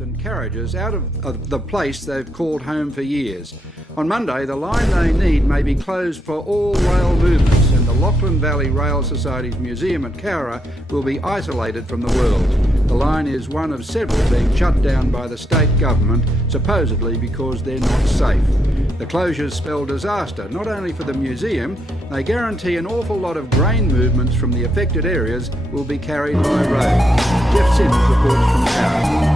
and carriages out of the place they've called home for years. On Monday, the line they need may be closed for all rail movements, and the Lachlan Valley Rail Society's museum at Cowra will be isolated from the world. The line is one of several being shut down by the state government, supposedly because they're not safe. The closures spell disaster, not only for the museum, they guarantee an awful lot of grain movements from the affected areas will be carried by road. Jeff Sims reports from Cowra.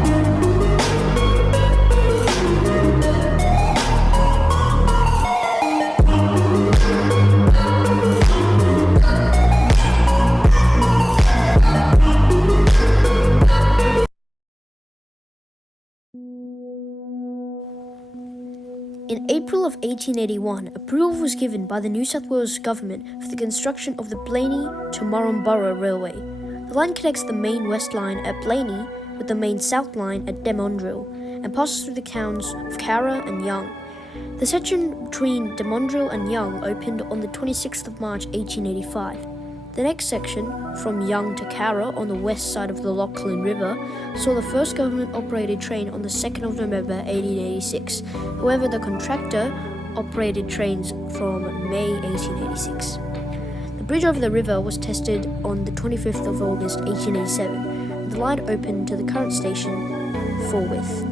In April of 1881, approval was given by the New South Wales government for the construction of the Blayney to Mandurama railway. The line connects the main west line at Blayney with the main south line at Demondrille and passes through the towns of Cowra and Young. The section between Demondrille and Young opened on the 26th of March 1885. The next section, from Young to Cowra on the west side of the Lachlan River, saw the first government-operated train on the 2nd of November 1886. However, the contractor operated trains from May 1886. The bridge over the river was tested on the 25th of August 1887, and the line opened to the current station full width.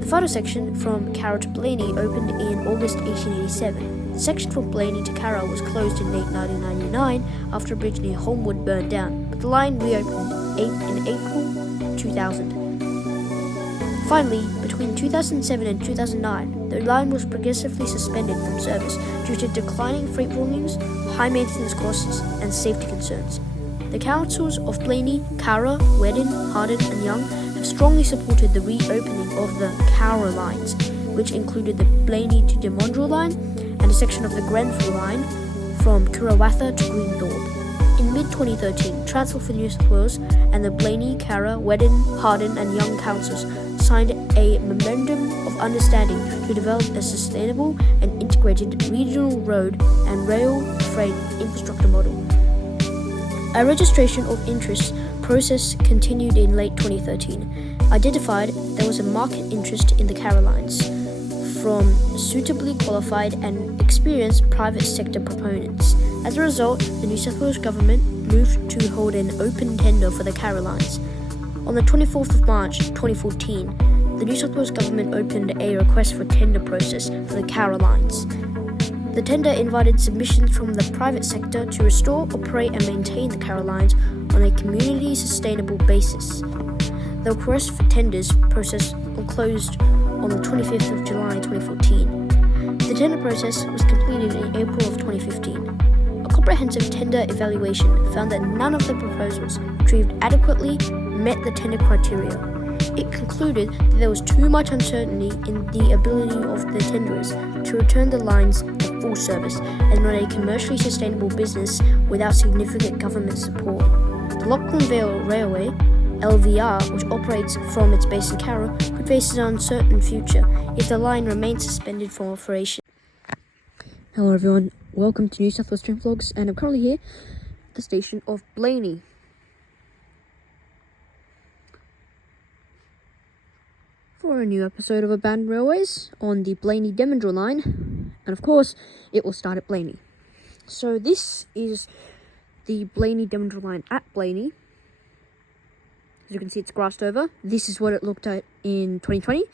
The final section from Cowra to Blayney opened in August 1887. The section from Blayney to Cowra was closed in late 1999 after a bridge near Holmwood burned down, but the line reopened in April 2000. Finally, between 2007 and 2009, the line was progressively suspended from service due to declining freight volumes, high maintenance costs, and safety concerns. The councils of Blayney, Cowra, Wedden, Hardin, and Young have strongly supported the reopening of the Cowra lines, which included the Blayney to Demondrille line and a section of the Grenfell line from Curawatha to Greenthorpe. In mid-2013, Transport for New South Wales and the Blayney, Cowra, Wedden, Hardin and Young councils signed a memorandum of understanding to develop a sustainable and integrated regional road and rail freight infrastructure model. A registration of interest process continued in late 2013, identified there was a market interest in the Cowra lines from suitably qualified and experienced private sector proponents. As a result, the New South Wales government moved to hold an open tender for the Cowra lines. On the 24th of March 2014, the New South Wales government opened a request for tender process for the Cowra lines. The tender invited submissions from the private sector to restore, operate and maintain the Cowra lines on a community sustainable basis. The request for tenders process closed on the 25th of July 2014. The tender process was completed in April of 2015. A comprehensive tender evaluation found that none of the proposals retrieved adequately met the tender criteria. It concluded that there was too much uncertainty in the ability of the tenderers to return the lines to full service and run a commercially sustainable business without significant government support. The Lachlan Vale Railway, LVR, which operates from its base in Cowra, could face an uncertain future if the line remains suspended from operation. Hello everyone, welcome to New South Wales Stream Vlogs, and I'm currently here at the station of Blayney. For a new episode of Abandoned Railways on the Blayney Demondrille line, and of course it will start at Blayney. So this is the Blayney Demondrille line at Blayney. As you can see, it's grassed over. This is what it looked at in 2020,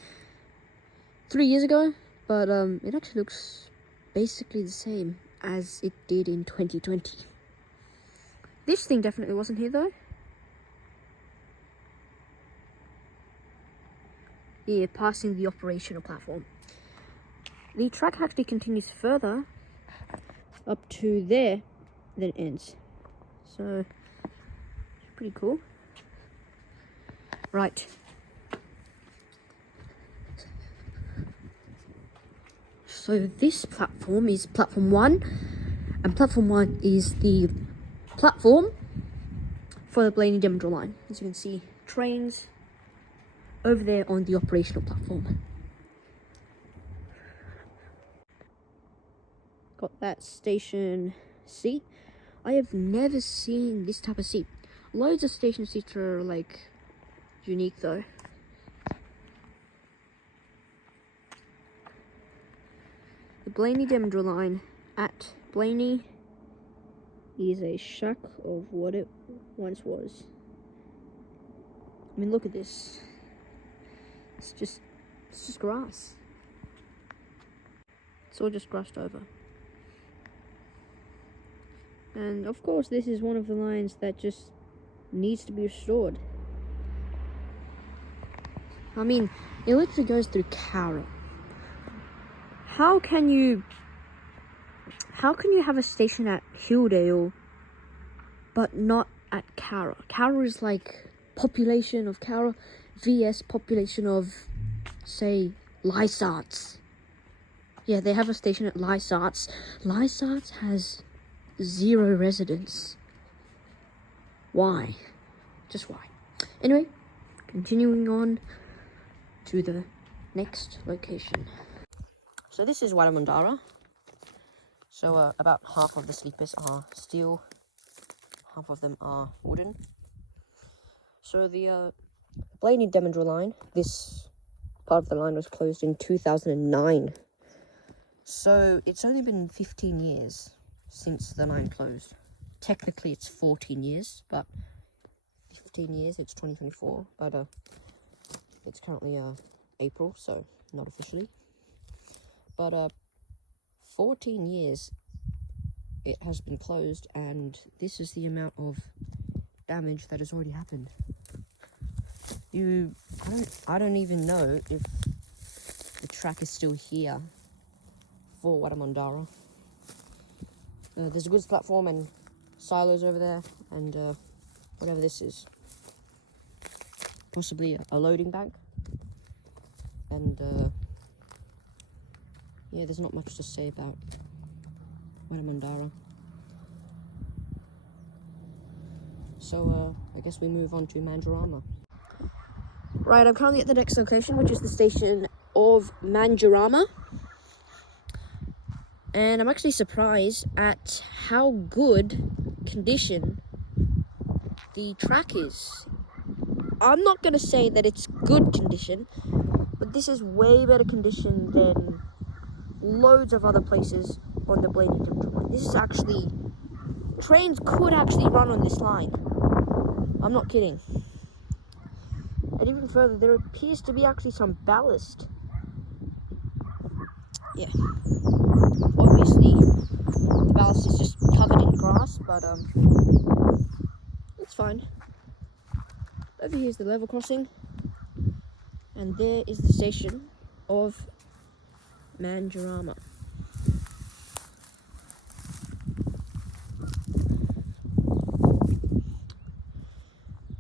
3 years ago, but it actually looks basically the same as it did in 2020. This thing definitely wasn't here though. Yeah, passing the operational platform. The track actually continues further up to there, then it ends. So, it's pretty cool. Right. So this platform is platform 1, and platform 1 is the platform for the Blayney Demondrille line. As you can see, trains over there on the operational platform. Got that station seat. I have never seen this type of seat. Loads of station seats are like unique though. The Blayney Demondrille line at Blayney is a shack of what it once was. I mean, look at this. It's just grass. It's all just grassed over. And of course, this is one of the lines that just needs to be restored. I mean, it literally goes through Cowra. How can you have a station at Hilldale but not at Cowra? Cowra is like population of Cowra vs population of, say, Lysarts. Yeah, they have a station at Lysarts. Lysarts has 0 residents. Why? Just why? Anyway, continuing on to the next location. So this is Wattamondara. So about half of the sleepers are steel, half of them are wooden. So the Blayney Demondrille line, this part of the line was closed in 2009. So it's only been 15 years since the line closed. Technically it's 14 years, but 15 years, it's 2024, but it's currently April, so not officially. But 14 years it has been closed, and this is the amount of damage that has already happened. I don't even know if the track is still here for Wattamondara. There's a goods platform and silos over there, and whatever this is, possibly a loading bank. And yeah, there's not much to say about Wattamondara. So I guess we move on to Mandurama. Right, I'm currently at the next location, which is the station of Mandurama. And I'm actually surprised at how good condition the track is. I'm not going to say that it's good condition, but this is way better condition than loads of other places on the Blayney Demondrille line. This is actually... trains could actually run on this line. I'm not kidding. And even further, there appears to be actually some ballast. Yeah. Obviously, the ballast is just covered in grass, but it's fine. Over here is the level crossing, and there is the station of Mandurama.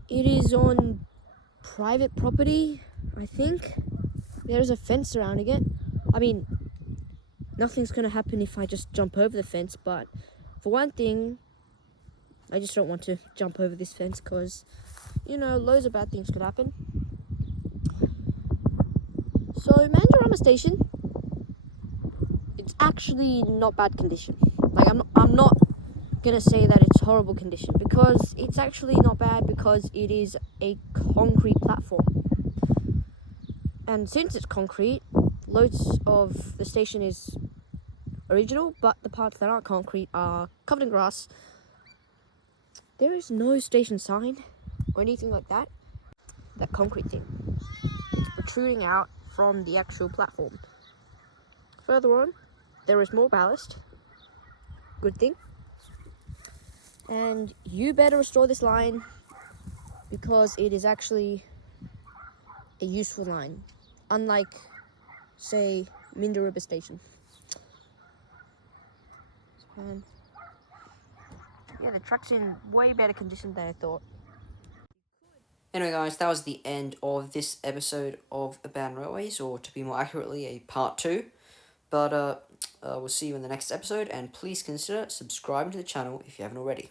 It is on private property, I think. There's a fence surrounding it. I mean, nothing's gonna happen if I just jump over the fence, but for one thing, I just don't want to jump over this fence because, you know, loads of bad things could happen. So Mandurama station, it's actually not bad condition. Like, I'm not gonna say that it's horrible condition, because it's actually not bad, because it is a concrete platform. And since it's concrete, loads of the station is original, but the parts that aren't concrete are covered in grass. There is no station sign or anything like that. That concrete thing, it's protruding out from the actual platform. Further on, there is more ballast. Good thing. And you better restore this line, because it is actually a useful line, unlike, say, Mandurama station. And yeah, the track's in way better condition than I thought. Anyway guys, that was the end of this episode of Abandoned Railways, or to be more accurately, a part 2. But we'll see you in the next episode, and please consider subscribing to the channel if you haven't already.